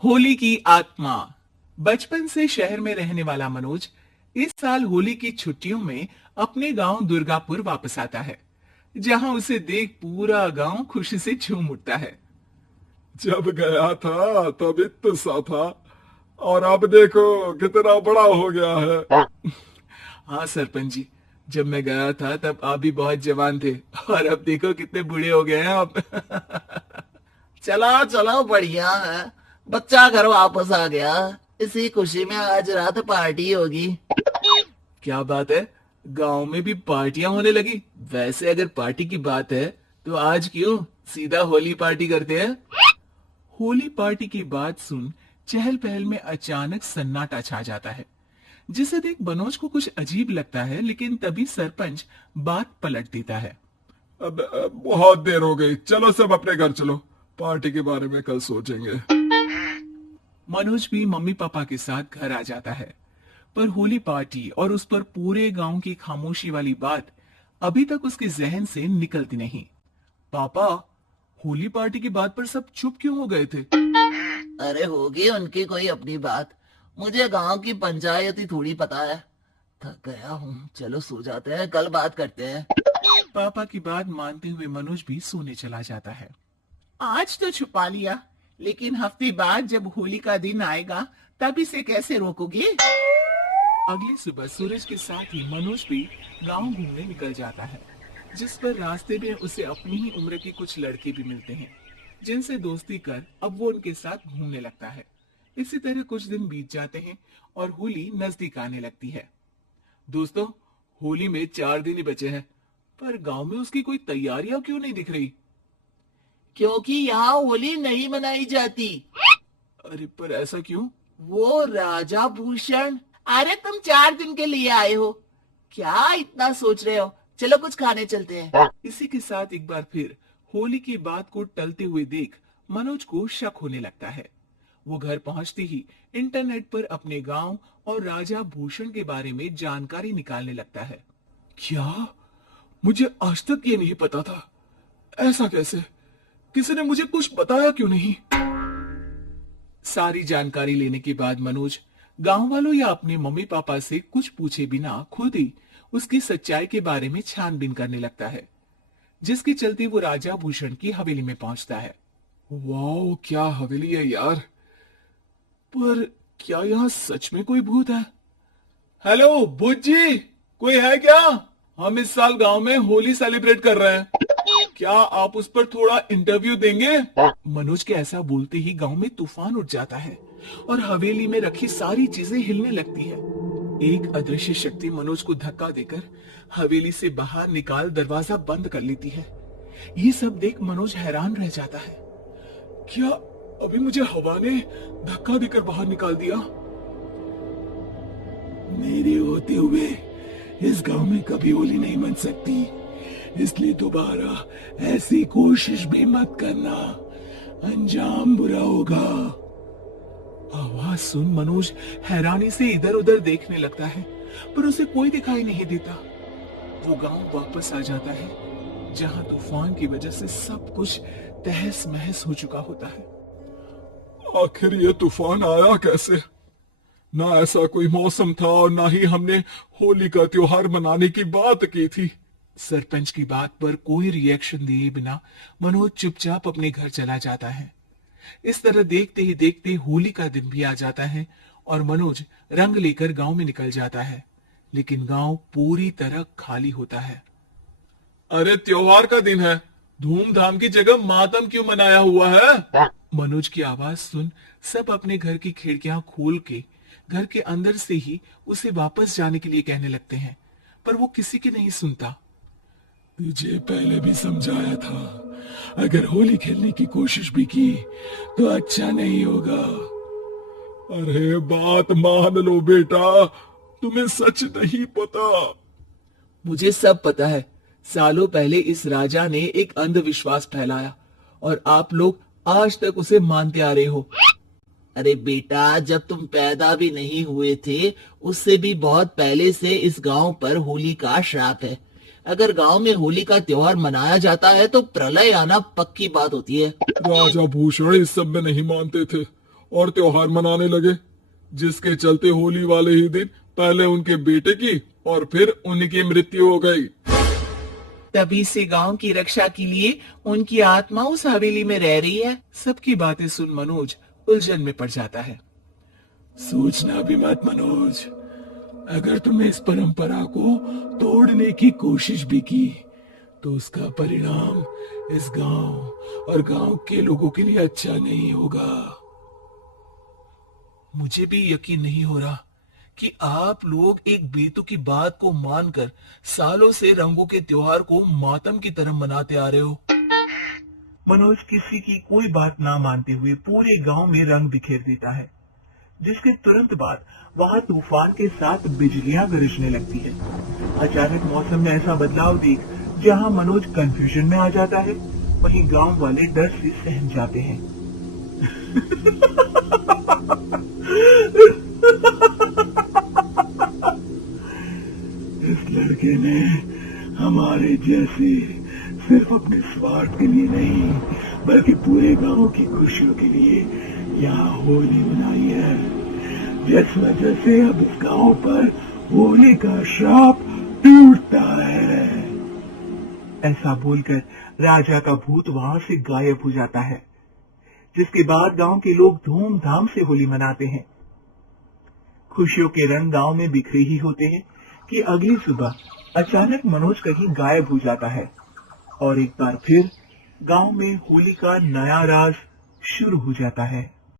होली की आत्मा। बचपन से शहर में रहने वाला मनोज इस साल होली की छुट्टियों में अपने गांव दुर्गापुर वापस आता है, जहां उसे देख पूरा गांव खुशी से झूम उठता है। जब गया था तब इतना सा था और अब देखो कितना बड़ा हो गया है। हाँ सरपंच जी, जब मैं गया था तब आप भी बहुत जवान थे और अब देखो कितने बूढ़े हो गए हैं आप। चलो चलो बढ़िया है। बच्चा घर वापस आ गया। इसी खुशी में आज रात पार्टी होगी। क्या बात है, गांव में भी पार्टियां होने लगी। वैसे अगर पार्टी की बात है तो आज क्यों सीधा होली पार्टी करते हैं। होली पार्टी की बात सुन चहल पहल में अचानक सन्नाटा छा जाता है, जिसे देख मनोज को कुछ अजीब लगता है, लेकिन तभी सरपंच बात पलट देता है। अब बहुत देर हो गई, चलो सब अपने घर चलो, पार्टी के बारे में कल सोचेंगे। मनोज भी मम्मी पापा के साथ घर आ जाता है, पर होली पार्टी और उस पर पूरे गांव की खामोशी वाली बात अभी तक उसके जहन से निकलती नहीं। पापा, होली पार्टी की बात पर सब चुप क्यों हो गए थे। अरे होगी उनकी कोई अपनी बात। मुझे गांव की पंचायत ही थोड़ी पता है। थक गया हूँ, चलो सो जाते हैं, कल बात करते हैं। पापा की बात मानते हुए मनोज भी सोने चला जाता है। आज तो छुपा लिया, लेकिन हफ्ते बाद जब होली का दिन आएगा तब इसे कैसे रोकोगे। अगली सुबह सूरज के साथ ही मनोज भी गांव घूमने निकल जाता है, जिस पर रास्ते में उसे अपनी ही उम्र के कुछ लड़के भी मिलते हैं, जिनसे दोस्ती कर अब वो उनके साथ घूमने लगता है। इसी तरह कुछ दिन बीत जाते हैं और होली नजदीक आने लगती है। दोस्तों, होली में 4 दिन ही बचे हैं, पर गांव में उसकी कोई तैयारियां क्यों नहीं दिख रही। क्योंकि यहाँ होली नहीं मनाई जाती। अरे पर ऐसा क्यों। वो राजा भूषण। अरे तुम 4 दिन के लिए आए हो, क्या इतना सोच रहे हो। चलो कुछ खाने चलते हैं। इसी के साथ एक बार फिर होली की बात को टलते हुए देख मनोज को शक होने लगता है। वो घर पहुंचते ही इंटरनेट पर अपने गांव और राजा भूषण के बारे में जानकारी निकालने लगता है। क्या, मुझे आज तक ये नहीं पता था। ऐसा कैसे, किसी ने मुझे कुछ बताया क्यों नहीं। सारी जानकारी लेने के बाद मनोज गांव वालों या अपने मम्मी पापा से कुछ पूछे बिना खुद ही उसकी सच्चाई के बारे में छानबीन करने लगता है, जिसके चलते वो राजा भूषण की हवेली में पहुंचता है। वाह, क्या हवेली है यार। पर क्या यहाँ सच में कोई भूत है। हेलो भूत जी, कोई है क्या। हम इस साल गांव में होली सेलिब्रेट कर रहे हैं, क्या आप उस पर थोड़ा इंटरव्यू देंगे। मनोज के ऐसा बोलते ही गांव में तूफान उठ जाता है और हवेली में रखी सारी चीजें हिलने लगती है। एक अदृश्य शक्ति मनोज को धक्का देकर हवेली से बाहर निकाल दरवाजा बंद कर लेती है। ये सब देख मनोज हैरान रह जाता है। क्या अभी मुझे हवा ने धक्का देकर बाहर निकाल दिया। मेरे होते हुए इस गांव में कभी होली नहीं मन सकती, इसलिए दोबारा ऐसी कोशिश भी मत करना, अंजाम बुरा होगा। आवाज सुन मनोज हैरानी से इधर उधर देखने लगता है, पर उसे कोई दिखाई नहीं देता। वो गांव वापस आ जाता है, जहां तूफान की वजह से सब कुछ तहस महस हो चुका होता है। आखिर ये तूफान आया कैसे। ना ऐसा कोई मौसम था और ना ही हमने होली का त्योहार मनाने की बात की थी। सरपंच की बात पर कोई रिएक्शन दिए बिना मनोज चुपचाप अपने घर चला जाता है। इस तरह देखते ही देखते होली का दिन भी आ जाता है और मनोज रंग लेकर गांव में निकल जाता है, लेकिन गांव पूरी तरह खाली होता है। अरे त्योहार का दिन है, धूमधाम की जगह मातम क्यों मनाया हुआ है। मनोज की आवाज सुन सब अपने घर की खिड़कियां खोल के घर के अंदर से ही उसे वापस जाने के लिए कहने लगते हैं, पर वो किसी की नहीं सुनता। तुझे पहले भी समझाया था, अगर होली खेलने की कोशिश भी की तो अच्छा नहीं होगा। अरे बात मान लो बेटा, तुम्हें सच नहीं पता। मुझे सब पता है। सालों पहले इस राजा ने एक अंधविश्वास फैलाया और आप लोग आज तक उसे मानते आ रहे हो। अरे बेटा, जब तुम पैदा भी नहीं हुए थे उससे भी बहुत पहले से इस गांव पर होली का श्राप है। अगर गांव में होली का त्योहार मनाया जाता है तो प्रलय आना पक्की बात होती है। राजा भूषण इस सब में नहीं मानते थे और त्योहार मनाने लगे, जिसके चलते होली वाले ही दिन पहले उनके बेटे की और फिर उनकी मृत्यु हो गई। तभी से गांव की रक्षा के लिए उनकी आत्मा उस हवेली में रह रही है। सबकी बातें सुन मनोज उलझन में पड़ जाता है। सोचना भी मत मनोज, अगर तुमने इस परंपरा को तोड़ने की कोशिश भी की तो उसका परिणाम इस गांव और गांव के लोगों के लिए अच्छा नहीं होगा। मुझे भी यकीन नहीं हो रहा कि आप लोग एक बेतुकी बात को मानकर सालों से रंगों के त्योहार को मातम की तरह मनाते आ रहे हो। मनोज किसी की कोई बात ना मानते हुए पूरे गांव में रंग बिखेर देता है, जिसके तुरंत बाद वहां तूफान के साथ बिजलियां गरजने लगती है। अचानक मौसम में ऐसा बदलाव देख जहां मनोज कंफ्यूजन में आ जाता है, वहीं गांव वाले डर से सहम जाते हैं। इस लड़के ने हमारे जैसे सिर्फ अपने स्वार्थ के लिए नहीं बल्कि पूरे गांव की खुशियों के लिए यहाँ होली मनाई है, जिस वजह से अब इस गांव पर होली का श्राप टूटता है। ऐसा बोलकर राजा का भूत वहां से गायब हो जाता है, जिसके बाद गांव के लोग धूमधाम से होली मनाते हैं। खुशियों के रंग गांव में बिखरे ही होते हैं कि अगली सुबह अचानक मनोज कहीं गायब हो जाता है और एक बार फिर गांव में होली का नया राज शुरू हो जाता है।